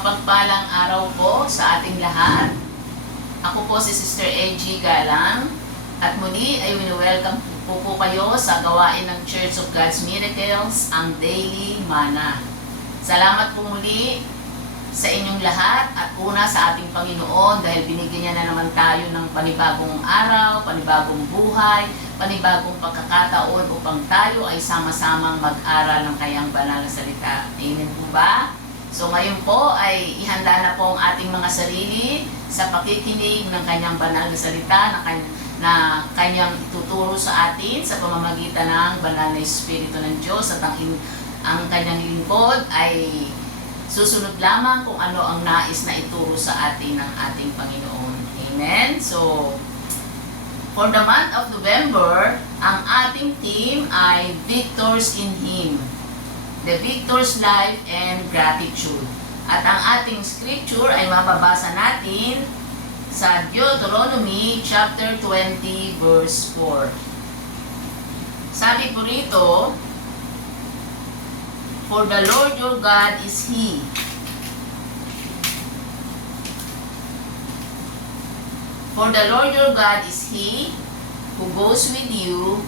Mapagpalang araw po sa ating lahat. Ako po si Sister A.G. Galang at muli ay welcome po kayo sa gawain ng Church of God's Miracles, ang Daily Mana. Salamat po muli sa inyong lahat at una sa ating Panginoon dahil binigyan niya na naman tayo ng panibagong araw, panibagong buhay, panibagong pagkakataon upang tayo ay sama-samang mag-aral ng kanyang banal na salita. Amen po ba? So ngayon po ay ihanda na po ang ating mga sarili sa pakikinig ng kanyang banal na salita na kanyang ituturo sa atin sa pamamagitan ng banal na Espiritu ng Diyos at ang kanyang lingkod ay susunod lamang kung ano ang nais na ituro sa atin ng ating Panginoon. Amen? So, for the month of November, ang ating theme ay Victors in Him. The Victor's Life and Gratitude. At ang ating scripture ay mababasa natin sa Deuteronomy chapter 20 verse 4. Sabi po rito, for the Lord your God is He. For the Lord your God is He who goes with you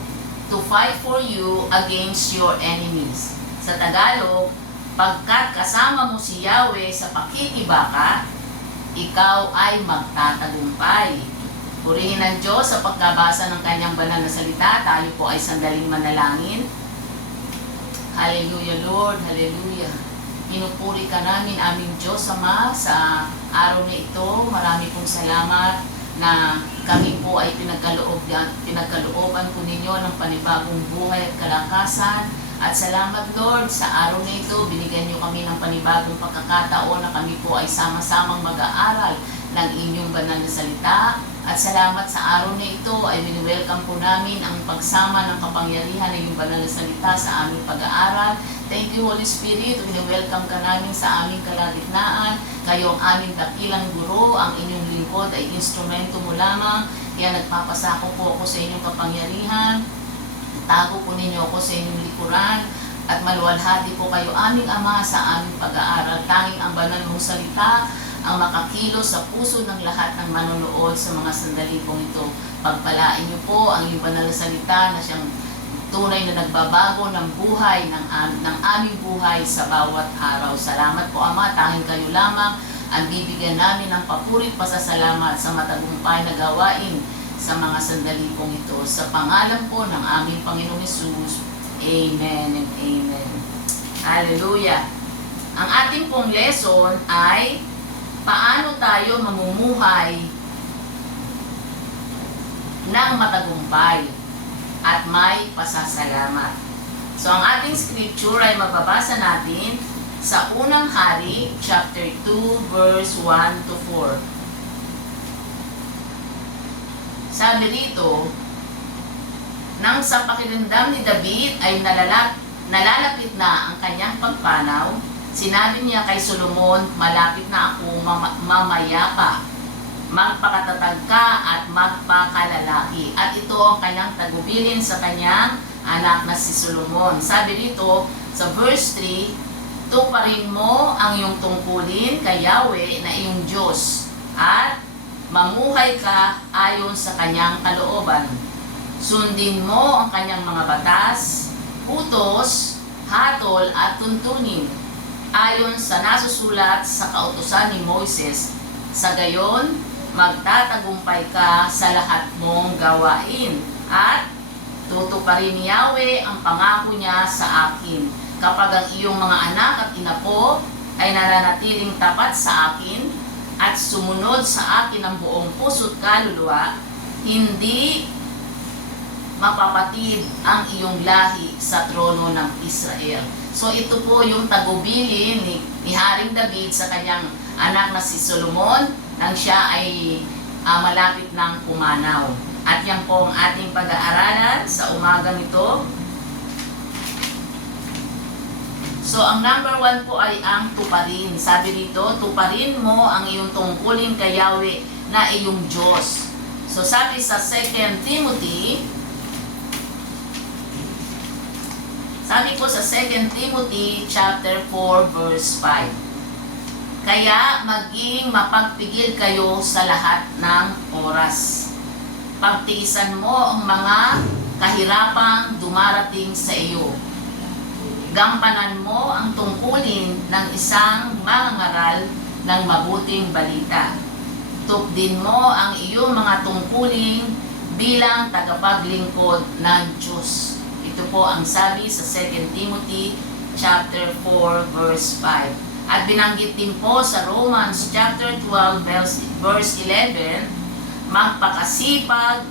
to fight for you against your enemies. Sa Tagalog, pagkat kasama mo si Yahweh sa pakikibaka, ikaw ay magtatagumpay. Purihin ng Diyos sa pagkabasa ng kanyang banal na salita. Tayo po ay sandaling manalangin. Hallelujah, Lord. Hallelujah. Pinupuri ka namin, aming Diyos, Ama, sa araw na ito. Marami pong salamat na kami po ay pinagkalooban po ninyo ng panibagong buhay at kalakasan. At salamat, Lord, sa araw na ito, binigyan niyo kami ng panibagong pagkakataon na kami po ay sama-samang mag-aaral ng inyong banal na salita. At salamat sa araw na ito ay welcome po namin ang pagsama ng kapangyarihan ng iyong banal na salita sa aming pag-aaral. Thank you, Holy Spirit. Welcome ka namin sa aming kalagitnaan. Kayo ang aming dakilang guro. Ang inyong lingkod ay instrumento mo lamang. Kaya nagpapasako po ako sa inyong kapangyarihan. Tago po ninyo ako sa inyong likuran at maluwalhati po kayo aming Ama sa aming pag-aaral. Tanging ang banal mong salita ang makakilos sa puso ng lahat ng manonood sa mga sandali pong ito. Pagpalain niyo po ang iyong banal na salita na siyang tunay na nagbabago ng buhay, ng aming buhay sa bawat araw. Salamat po Ama, tanging kayo lamang ang bibigyan namin ng papuri pasasalamat sa matagumpay na gawain sa mga sandali pong ito. Sa pangalan po ng aming Panginoong Hesus. Amen and Amen. Hallelujah. Ang ating pong lesson ay paano tayo mamumuhay ng matagumpay at may pasasalamat. So ang ating scripture ay mababasa natin sa unang hari, chapter 2, verse 1 to 4. Sabi rito, nang sa pakiramdam ni David ay nalalapit na ang kanyang pagpanaw, sinabi niya kay Solomon, malapit na ako mamayapa, magpakatatag ka at magpakalalaki. At ito ang kanyang tagubilin sa kanyang anak na si Solomon. Sabi rito sa verse 3, tuparin mo ang iyong tungkulin kay Yahweh na iyong Diyos at mamuhay ka ayon sa kanyang kalooban. Sundin mo ang kanyang mga batas, utos, hatol at tuntunin ayon sa nasusulat sa kautusan ni Moises. Sa gayon, magtatagumpay ka sa lahat mong gawain at tutuparin ni Yahweh ang pangako niya sa akin. Kapag ang iyong mga anak at inapo ay nananatiling tapat sa akin at sumunod sa akin ang buong puso't kaluluwa, hindi mapapatid ang iyong lahi sa trono ng Israel. So ito po yung tagubilin ni Haring David sa kanyang anak na si Solomon nang siya ay malapit ng pumanaw. At yan po ang ating pag-aaralan sa umagang ito. So, ang number 1 po ay ang tuparin. Sabi dito, tuparin mo ang iyong tungkulin kay Yahweh na iyong Diyos. So, sabi sa 2 Timothy Sabi po sa 2 Timothy chapter 4 verse 5. Kaya maging mapagpigil kayo sa lahat ng oras. Pagtiisan mo ang mga kahirapang dumarating sa iyo. Gampanan mo ang tungkulin ng isang mangangaral ng mabuting balita. Tupdin mo ang iyong mga tungkulin bilang tagapaglingkod ng Diyos. Ito po ang sabi sa 2 Timothy chapter 4 verse 5. At binanggit din po sa Romans chapter 12 verse 11, magpakasipag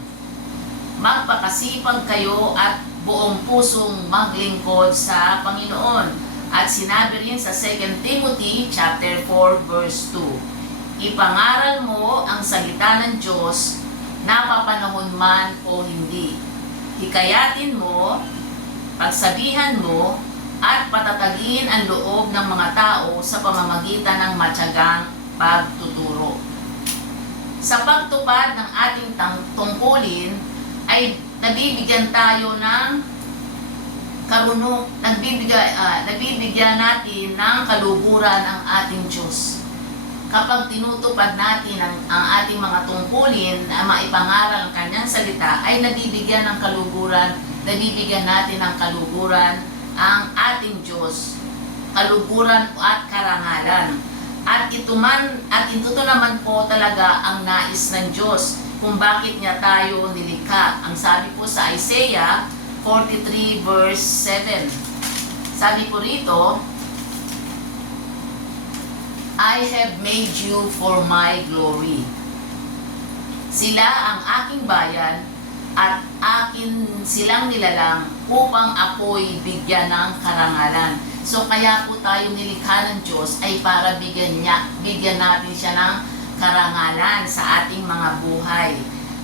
kayo at buong pusong maglingkod sa Panginoon. At sinabi rin sa 2 Timothy chapter 4 verse 2, ipangaral mo ang salita ng Diyos napapanahon man o hindi. Hikayatin mo, pagsabihan mo, at patatagin ang loob ng mga tao sa pamamagitan ng matyagang pagtuturo. Sa pagtupad ng ating tungkulin ay nabibigyan tayo ng nabibigyan natin ng kaluguran ang ating Diyos. Kapag tinutupad natin ang ating mga tungkulin na maipangaral ang kanyang salita, ay nabibigyan ng kaluguran, nabibigyan natin ng kaluguran ang ating Diyos, kaluguran at karangalan. At ito naman po talaga ang nais ng Diyos kung bakit niya tayo nilikha. Ang sabi po sa Isaiah 43 verse 7. Sabi po rito, I have made you for my glory. Sila ang aking bayan at akin silang nilalang upang ako'y bigyan ng karangalan. So kaya po tayo nilikha ng Diyos ay para bigyan natin siya ng karangalan sa ating mga buhay.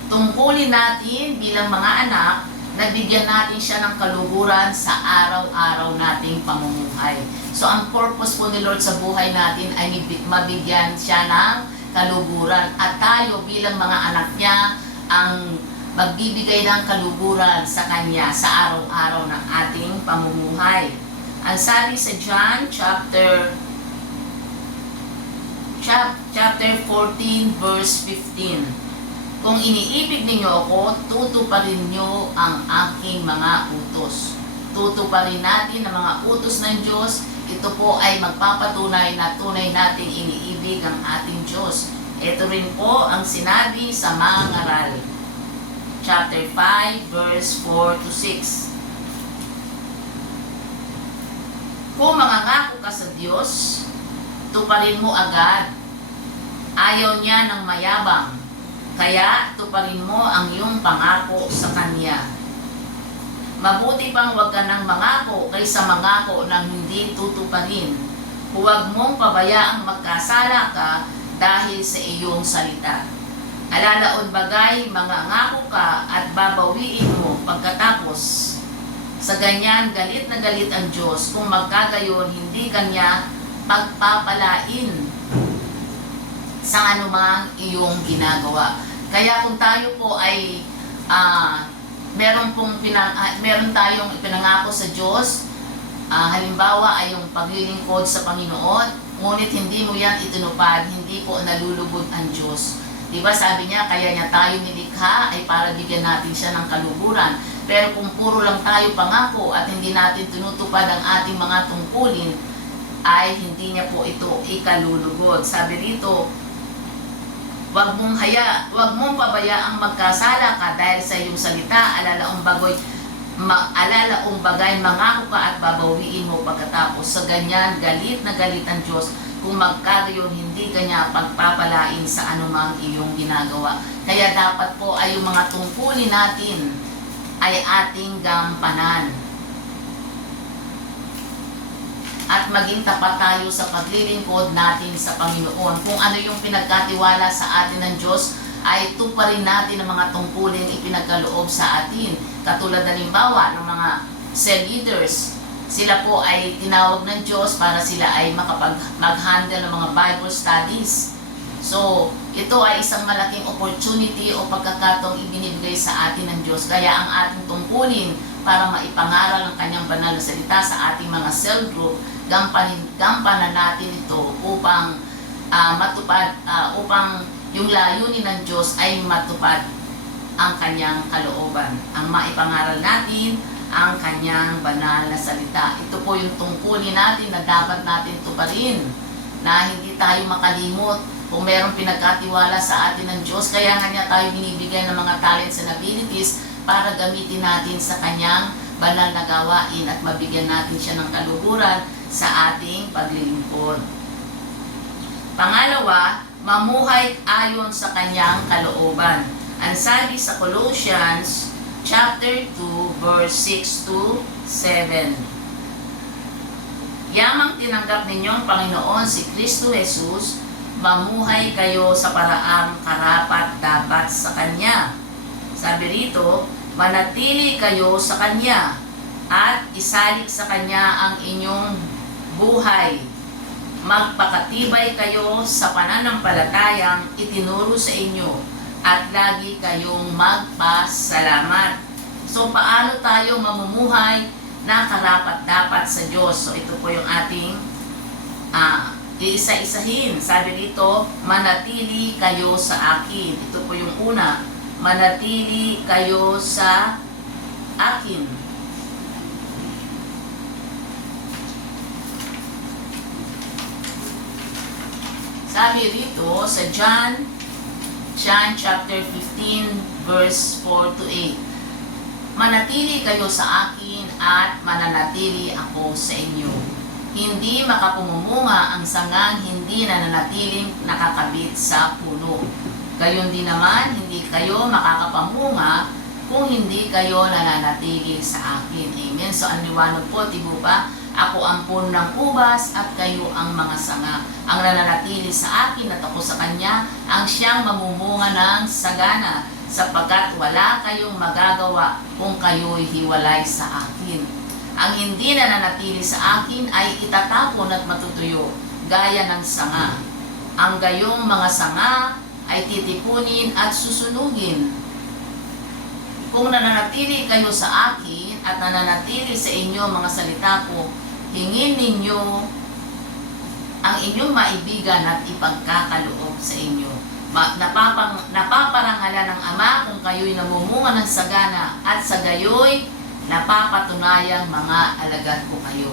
Tungkulin natin bilang mga anak na bigyan natin siya ng kaluguran sa araw-araw nating pamumuhay. So ang purpose po ni Lord sa buhay natin ay mabigyan siya ng kaluguran. At tayo bilang mga anak niya ang magbibigay ng kaluguran sa Kanya sa araw-araw ng ating pamumuhay. Ang sabi sa John chapter 14 verse 15, kung iniibig ninyo ako, tutuparin nyo ang aking mga utos. Tutuparin natin ang mga utos ng Diyos. Ito po ay magpapatunay na tunay nating iniibig ang ating Diyos. Ito rin po ang sinabi sa mga ngaral. Chapter 5, verse 4 to 6. Kung mangangako ka sa Diyos, tuparin mo agad. Ayaw niya ng mayabang, kaya tuparin mo ang iyong pangako sa Kanya. Mabuti pang huwag ka ng mangako kaysa mangako ng hindi tutuparin. Huwag mong pabayaang magkasala ka dahil sa iyong salita. Alalaon bagay, mangangako ka at babawiin mo pagkatapos. Sa ganyan, galit na galit ang Diyos kung magkagayon hindi Kanya pagpapalain sa anumang iyong ginagawa. Kaya kung tayo po ay meron tayong ipinangako sa Diyos, halimbawa ay yung paglilingkod sa Panginoon, ngunit hindi mo yan itinupad, hindi po nalulubog ang Diyos. Diba sabi niya, kaya niya tayo nilikha ay para bigyan natin siya ng kaluguran. Pero kung puro lang tayo pangako at hindi natin tinutupad ang ating mga tungkulin, ay hindi niya po ito ikalulugod. Sabi rito, wag mong pabayaang magkasala ka dahil sa iyong salita, alalaong bagay, mangako ka at babawiin mo pagkatapos. Sa ganyan, galit na galit ang Diyos kung magkagayon hindi Kanya pagpapalain sa anumang iyong ginagawa. Kaya dapat po ay yung mga tungkulin natin ay ating gampanan. At maging tapat tayo sa paglilingkod natin sa Panginoon. Kung ano yung pinagkatiwala sa atin ng Diyos, ay tuparin natin ang mga tungkulin ipinagkaloob sa atin. Katulad halimbawa ng mga cell leaders, sila po ay tinawag ng Diyos para sila ay mag-handle ng mga Bible studies. So, ito ay isang malaking opportunity o pagkakataong ibinibigay sa atin ng Diyos. Kaya ang ating tungkulin para maipangaral ang Kanyang banal na salita sa ating mga cell group, gampanan natin ito upang upang yung layunin ng Diyos ay matupad ang kanyang kalooban. Ang maipangaral natin ang kanyang banal na salita. Ito po yung tungkulin natin na dapat natin tuparin, na hindi tayo makalimot kung mayroong pinagkatiwala sa atin ng Diyos. Kaya nga niya tayo binibigyan ng mga talents and abilities para gamitin natin sa kanyang banal na gawain at mabigyan natin siya ng kaluhuran sa ating paglilingkod. Pangalawa, mamuhay ayon sa kanyang kalooban. Ang sabi sa Colossians chapter 2 verse 6 to 7. Yamang tinanggap ninyong Panginoon si Kristo Jesus, mamuhay kayo sa paraang karapat-dapat sa Kanya. Sabi rito, manatili kayo sa Kanya at isalik sa Kanya ang inyong buhay. Magpakatibay kayo sa pananampalatayang itinuro sa inyo at lagi kayong magpasalamat. So, paano tayo mamumuhay na karapat-dapat sa Diyos? So, ito po yung ating iisa-isahin. Sabi dito, manatili kayo sa akin. Ito po yung una, manatili kayo sa akin. Sabi rito sa John chapter 15 verse 4 to 8. Manatili kayo sa akin at mananatili ako sa inyo. Hindi makapumunga ang sangang hindi nananatiling nakakabit sa puno. Gayon din naman, hindi kayo makakapamunga kung hindi kayo nananatili sa akin. Amen. So, ang liwanag po, tibo ba? Ako ang puno ng ubas at kayo ang mga sanga. Ang nananatili sa akin at ako sa kanya, ang siyang mamumunga ng sagana, sapagkat wala kayong magagawa kung kayo'y hiwalay sa akin. Ang hindi nananatili sa akin ay itatapon at matutuyo, gaya ng sanga. Ang gayong mga sanga ay titipunin at susunugin. Kung nananatili kayo sa akin at nananatili sa inyo mga salita ko, hingin ninyo ang inyong maibigan at ipagkakaloob sa inyo. Napaparangalan ng Ama kung kayo'y namumunga ng sagana at sa gayo'y napapatunayang mga alagad ko kayo.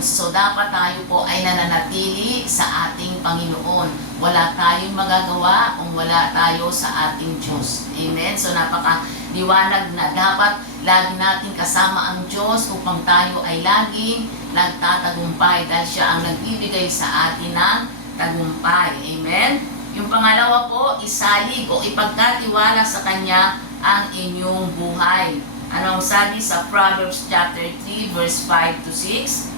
So dapat tayo po ay nananatili sa ating Panginoon. Wala tayong magagawa kung wala tayo sa ating Diyos. Amen? So napaka-liwanag na dapat lagi natin kasama ang Diyos upang tayo ay laging nagtatagumpay dahil siya ang nagbibigay sa atin ng tagumpay. Amen? Yung pangalawa po, isalig o ipagkatiwala sa Kanya ang inyong buhay. Anong sabi sa Proverbs chapter 3 verse 5 to 6?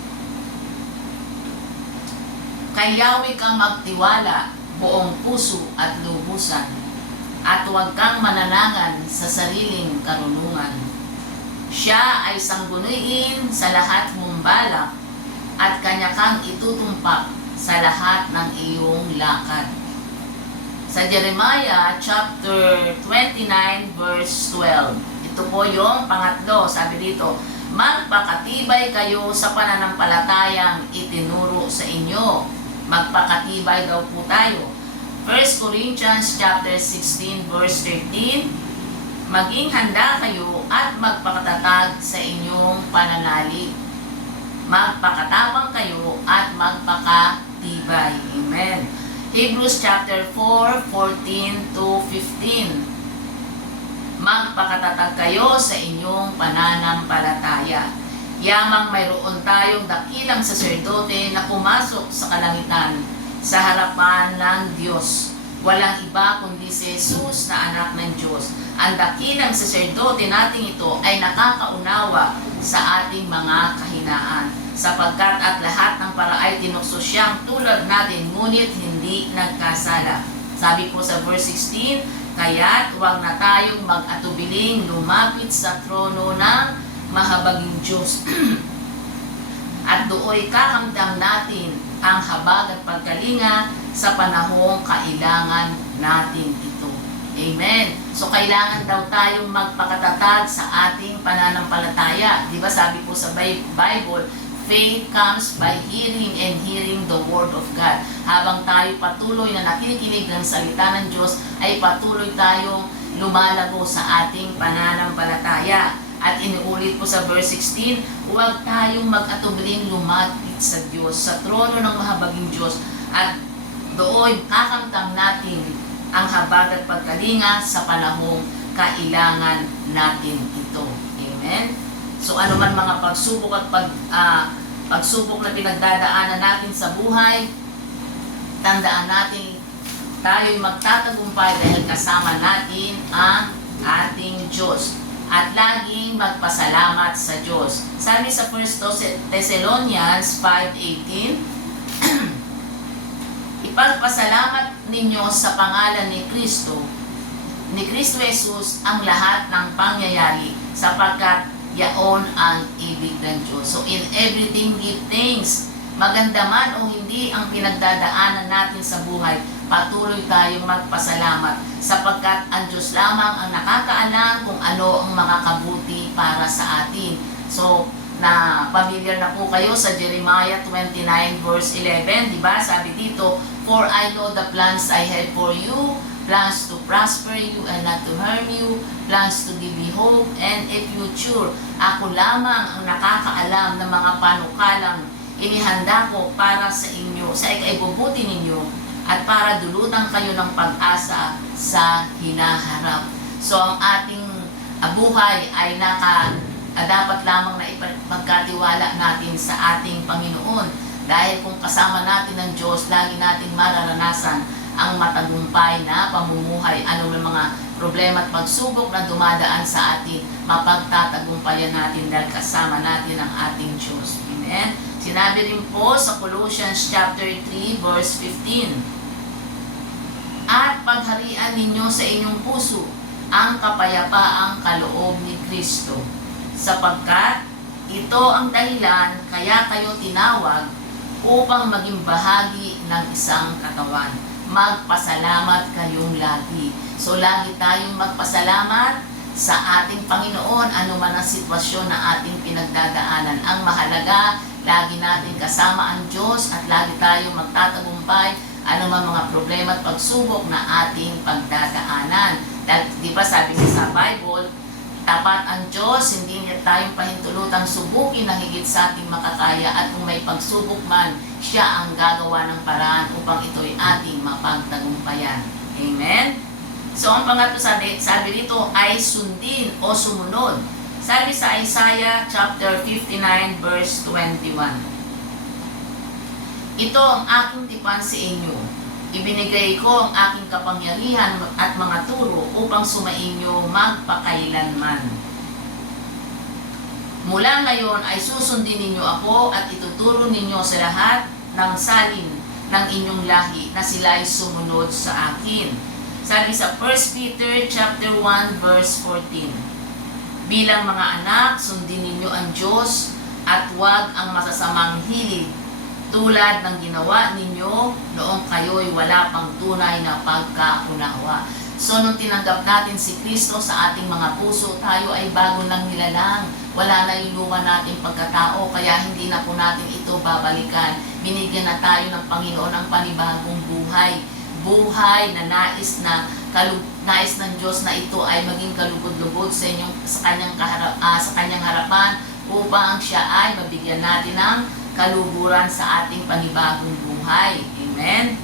Kay Yahweh kang magtiwala buong puso at lubusan, at huwag kang mananangan sa sariling karunungan. Siya ay sangguniin sa lahat mong balak at Kanya kang itutumpak sa lahat ng iyong lakad. Sa Jeremiah chapter 29 verse 12. Ito po yung pangatlo. Sabi dito, magpakatibay kayo sa pananampalatayang itinuro sa inyo. Magpakatibay daw po tayo. 1 Corinthians chapter 16 verse 13. Maging handa kayo at magpakatatag sa inyong pananalig. Magpakatapang kayo at magpakatibay. Amen. Hebrews chapter 4, 14 to 15. Magpakatatag kayo sa inyong pananampalataya. Yamang mayroon tayong dakilang saserdote na pumasok sa kalangitan sa harapan ng Diyos. Walang iba kundi si Jesus na anak ng Diyos. Ang dakilang saserdote nating ito ay nakakaunawa sa ating mga kahinaan, sapagkat at lahat ng paraay tinukso siyang tulad natin, ngunit hindi nagkasala. Sabi po sa verse 16, kaya't huwag na tayong mag-atubiling lumapit sa trono ng mahabaging Diyos. At dooy kakamdam natin ang habag at pagkalinga sa panahong kailangan natin ito. Amen. So kailangan daw tayong magpakatatag sa ating pananampalataya. Di ba sabi po sa Bible, Faith comes by hearing and hearing the Word of God. Habang tayo patuloy na nakikinig ng salita ng Diyos, ay patuloy tayong lumalago sa ating pananampalataya. At inuulit po sa verse 16, huwag tayong mag-atubling lumapit sa Diyos, sa trono ng mahabaging Diyos, at doon kakamtang natin ang habag at pagkalinga sa panahong kailangan natin ito. Amen? So ano man mga pagsubok at pagsubok na pinagdadaanan natin sa buhay, tandaan natin tayo'y magtatagumpay dahil kasama natin ang ating Diyos. At laging magpasalamat sa Diyos. Sabi sa 1 Thessalonians 5:18, ipagpasalamat ninyo sa pangalan ni Kristo Jesus ang lahat ng pangyayari sapagkat yaon ang ibig ng Diyos. So in everything give thanks. Maganda man o hindi ang pinagdadaanan natin sa buhay, patuloy tayong magpasalamat sapagkat ang Diyos lamang ang nakakaalam kung ano ang makakabuti para sa atin. So, na familiar na po kayo sa Jeremiah 29 verse 11, di ba? Sabi dito, for I know the plans I have for you, plans to prosper you and not to harm you, plans to give you hope and a future. Ako lamang ang nakakaalam ng mga panukalang inihanda ko para sa inyo, sa ikaibubuti ninyo, at para dulutan kayo ng pag-asa sa hinaharap. So ang ating buhay ay dapat lamang na ipagkatiwala natin sa ating Panginoon. Dahil kung kasama natin ang Diyos, lagi natin mararanasan ang matagumpay na pamumuhay. Ano may mga problema at pagsubok na dumadaan sa atin, mapagtatagumpayan natin dahil kasama natin ang ating Diyos. Amen? Sinabi rin po sa Colossians chapter 3 verse 15, at pagharian ninyo sa inyong puso ang kapayapaang kaloob ni Kristo, sapagkat ito ang dahilan kaya kayo tinawag upang maging bahagi ng isang katawan. Magpasalamat kayong lagi. So lagi tayong magpasalamat sa ating Panginoon, ano man ang sitwasyon na ating pinagdadaanan. Ang mahalaga, lagi natin kasama ang Diyos at lagi tayong magtatagumpay ano man mga problema at pagsubok na ating pagdadaanan. Dahil, di ba sabi sa Bible, tapat ang Diyos, hindi niya tayong pahintulutang subukin na higit sa ating makakaya, at kung may pagsubok man, siya ang gagawa ng paraan upang ito'y ating mapagtagumpayan. Amen? So ang pangatlo sabi dito ay sundin o sumunod. Sabi sa Isaiah chapter 59 verse 21, ito ang aking tipan sa inyo. Ibinigay ko ang aking kapangyarihan at mga turo upang sumainyo magpakailanman. Mula ngayon ay susundin ninyo ako at ituturo ninyo sa lahat ng salin ng inyong lahi na sila'y sumunod sa akin. Sabi sa 1 Peter chapter 1 verse 14, bilang mga anak, sundin ninyo ang Diyos at huwag ang masasamang hilig tulad ng ginawa ninyo noong kayo'y wala pang tunay na pagkaunawa. So nung tinanggap natin si Kristo sa ating mga puso, tayo ay bago ng nilalang. Wala na yung luma nating pagkatao, kaya hindi na po natin ito babalikan. Binigyan na tayo ng Panginoon ng panibagong buhay. Buhay na nais ng Diyos na ito ay maging kalugod-lugod sa kanyang harapan upang siya ay mabigyan natin ng kaluguran sa ating panibagong buhay. Amen?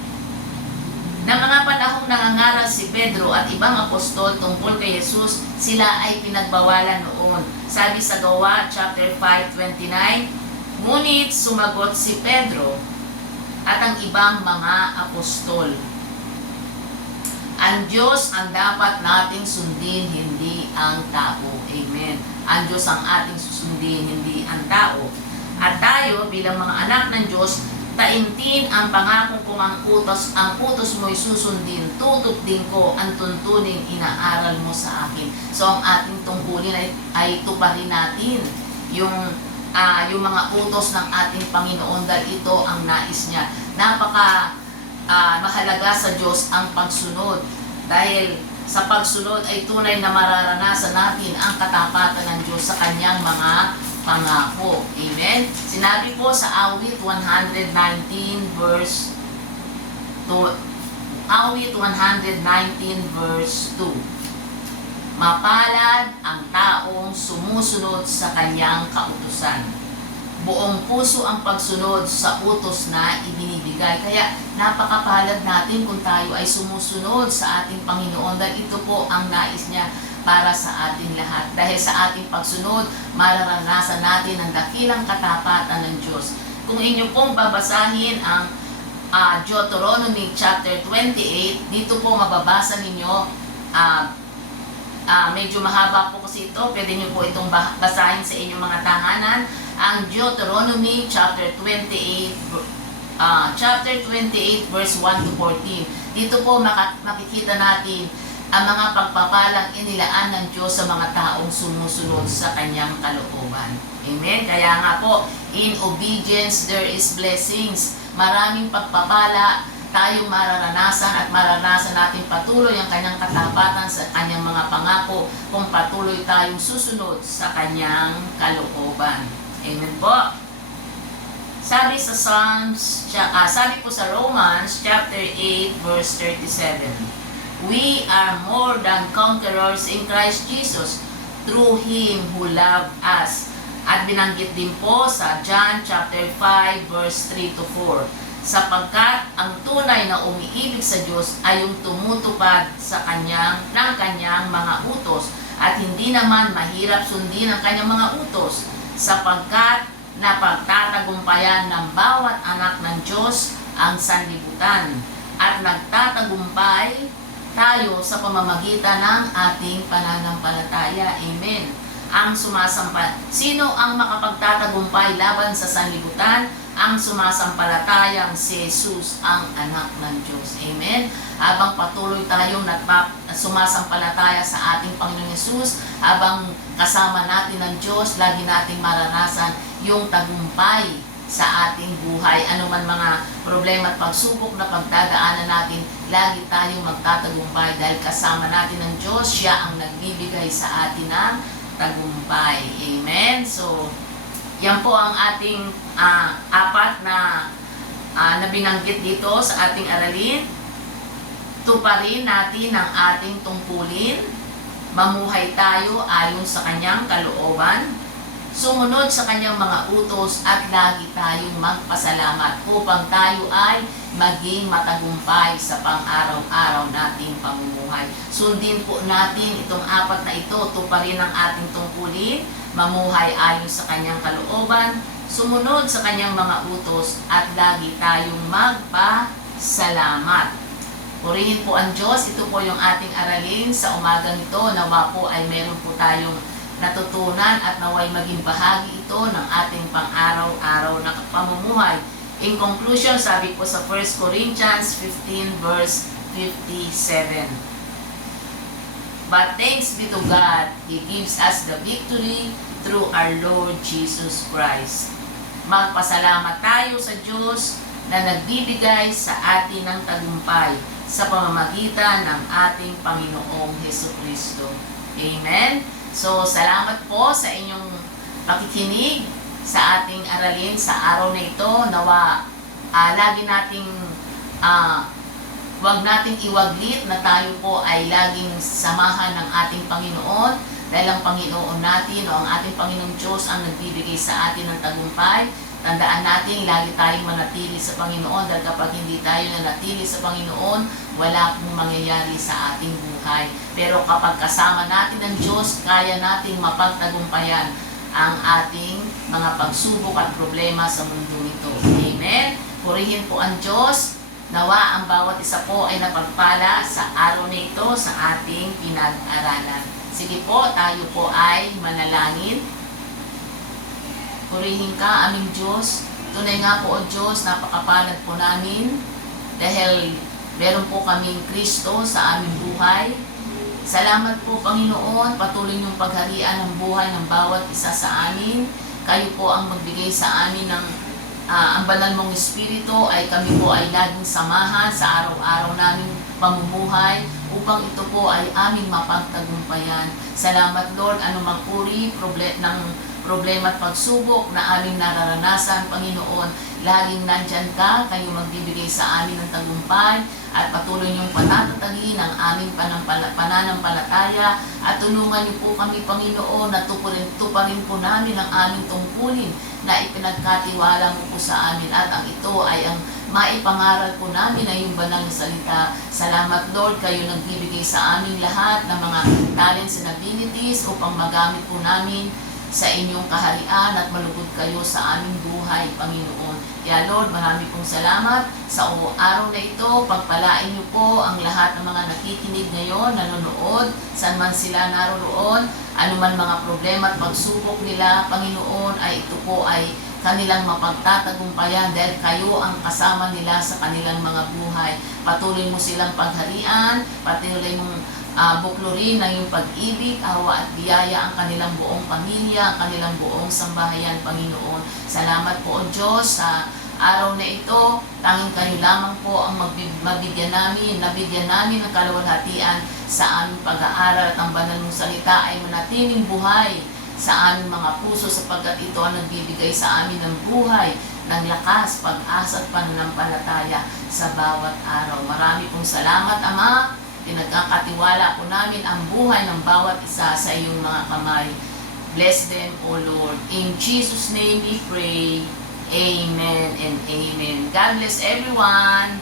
Na mga panahong nangangaral si Pedro at ibang apostol tungkol kay Jesus, sila ay pinagbawalan noon. Sabi sa Gawa chapter 5:29, ngunit sumagot si Pedro at ang ibang mga apostol, ang Diyos ang dapat nating sundin, hindi ang tao. Amen. Ang Diyos ang ating susundin, hindi ang tao. At tayo bilang mga anak ng Diyos, taimtin ang pangako kong ang utos mo'y susundin, tutupdin ko ang tuntuning inaaral mo sa akin. So ang ating tungkulin ay tuparin natin yung mga utos ng ating Panginoon dahil ito ang nais niya. Napaka mahalaga sa Diyos ang pagsunod dahil sa pagsunod ay tunay na mararanasan natin ang katapatan ng Diyos sa kanyang mga pangako. Amen? Sinabi po sa awit 119 verse 2, awit 119 verse 2. Mapalad ang taong sumusunod sa kanyang kautusan. Buong puso ang pagsunod sa utos na ibinibigay. Kaya napakapalad natin kung tayo ay sumusunod sa ating Panginoon dahil ito po ang nais niya para sa ating lahat. Dahil sa ating pagsunod, mararanasan natin ang dakilang katapatan ng Diyos. Kung inyo pong babasahin ang Deuteronomy chapter 28, dito po mababasa ninyo, medyo mahaba po kasi ito, pwede nyo po itong basahin sa inyong mga tahanan. Ang Deuteronomy chapter 28 verse 1 to 14. Dito po makikita natin ang mga pagpapalang inilaan ng Diyos sa mga taong sumusunod sa kanyang kalooban. Amen? Kaya nga po, in obedience there is blessings. Maraming pagpapala tayong mararanasan at mararanasan natin patuloy ang kanyang katapatan sa kanyang mga pangako kung patuloy tayong susunod sa kanyang kalooban. Amen po. Sabi sa sabi po sa Romans chapter 8 verse 37. We are more than conquerors in Christ Jesus through Him who loved us. At binanggit din po sa John chapter 5 verse 3 to 4. Sapagkat ang tunay na umiibig sa Diyos ay yung tumutupad sa kanyang mga utos at hindi naman mahirap sundin ang kanyang mga utos, sapagkat napagtatagumpayan ng bawat anak ng Diyos ang sanlibutan at nagtatagumpay tayo sa pamamagitan ng ating pananampalataya. Amen. Sino ang makapagtatagumpay laban sa sanlibutan? Ang sumasampalatayang si Jesus ang anak ng Diyos. Amen. Habang patuloy tayong sumasampalataya sa ating Panginoon Jesus, habang kasama natin ng Diyos, lagi nating maranasan yung tagumpay sa ating buhay. Ano man mga problema at pagsubok na pagdadaanan natin, lagi tayong magtatagumpay dahil kasama natin ng Diyos. Siya ang nagbibigay sa atin ng tagumpay. Amen. So, yan po ang ating apat na binanggit dito sa ating aralin. Tuparin natin ang ating tungkulin. Mamuhay tayo ayon sa kanyang kalooban. Sumunod sa kanyang mga utos at lagi tayong magpasalamat upang tayo ay maging matagumpay sa pang-araw-araw nating pamumuhay. Sundin po natin itong apat na ito. Tuparin ang ating tungkulin. Mamuhay ayon sa kanyang kalooban, sumunod sa kanyang mga utos, at lagi tayong magpasalamat. Purihin po ang Diyos. Ito po yung ating aralin sa umagang ito. Nawa po ay meron po tayong natutunan at naway maging bahagi ito ng ating pang-araw-araw na pamumuhay. In conclusion, sabi po sa 1 Corinthians 15 verse 57. But thanks be to God, He gives us the victory through our Lord Jesus Christ. Magpasalamat tayo sa Diyos na nagbibigay sa atin ng tagumpay sa pamamagitan ng ating Panginoong Hesukristo. Amen? So, salamat po sa inyong pakikinig sa ating aralin sa araw na ito. Nawa, lagi nating huwag nating iwaglit na tayo po ay laging samahan ng ating Panginoon dahil ang Panginoon natin o ang ating Panginoong Diyos ang nagbibigay sa atin ng tagumpay. Tandaan natin, lagi tayong manatili sa Panginoon dahil kapag hindi tayo nanatili sa Panginoon, wala pong mangyayari sa ating buhay. Pero kapag kasama natin ang Diyos, kaya nating mapagtagumpayan ang ating mga pagsubok at problema sa mundo ito. Amen? Purihin po ang Diyos. Nawa ang bawat isa po ay napagpala sa araw na ito sa ating pinag-aralan. Sige po, tayo po ay manalangin. Purihin ka, aming Diyos. Tunay nga po o Diyos, napakapalad po namin dahil meron po kaming Kristo sa aming buhay. Salamat po Panginoon, patuloy niyong pagharian ng buhay ng bawat isa sa amin. Kayo po ang magbigay sa amin ng ang banal mong Espiritu ay kami po ay laging samahan sa araw-araw naming pamumuhay upang ito po ay aming mapagtagumpayan. Salamat Lord, anumang uri ng problema at pagsubok na aming nararanasan, Panginoon. Laging nandyan ka, kayo magbibigay sa amin ng tagumpay at patuloy niyong panatatagin ang aming pananampalataya at tulungan niyo po kami, Panginoon, na tuparin po namin ang aming tungkulin na ipinagkatiwala mo po sa amin at ang ito ay ang maipangaral po namin ay yung banal na salita. Salamat, Lord, kayo nagbibigay sa aming lahat ng mga talents and abilities upang magamit po namin sa inyong kaharian at malugod kayo sa aming buhay, Panginoon. Kaya Lord, marami pong salamat sa araw na ito. Pagpalain niyo po ang lahat ng mga nakikinig ngayon, nanonood, saan man sila naroroon, anuman mga problema at pagsubok nila, Panginoon, ay ito po ay kanilang mapagtatagumpayan dahil kayo ang kasama nila sa kanilang mga buhay. Patuloy mo silang pagharian, patuloy mong buklurin ng iyong pag-ibig, awa at biyaya ang kanilang buong pamilya, ang kanilang buong sambahayan, Panginoon. Salamat po, O Diyos, sa araw na ito. Tanging kayo lamang po ang nabigyan namin ng kaluwalhatian sa aming pag-aaral at ang banal mong salita ay manatiling buhay sa aming mga puso sapagkat ito ang nagbibigay sa amin ng buhay, ng lakas, pag-asa at pananampalataya sa bawat araw. Marami pong salamat, Ama. Pinagkakatiwala po namin ang buhay ng bawat isa sa iyong mga kamay. Bless them, O Lord. In Jesus' name we pray. Amen and amen. God bless everyone.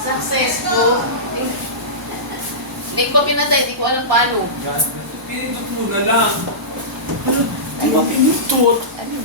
Successful. Hindi ko pinatay, hindi ko alam paano. Pinindot mo na lang. Di ba pinindot? Ano?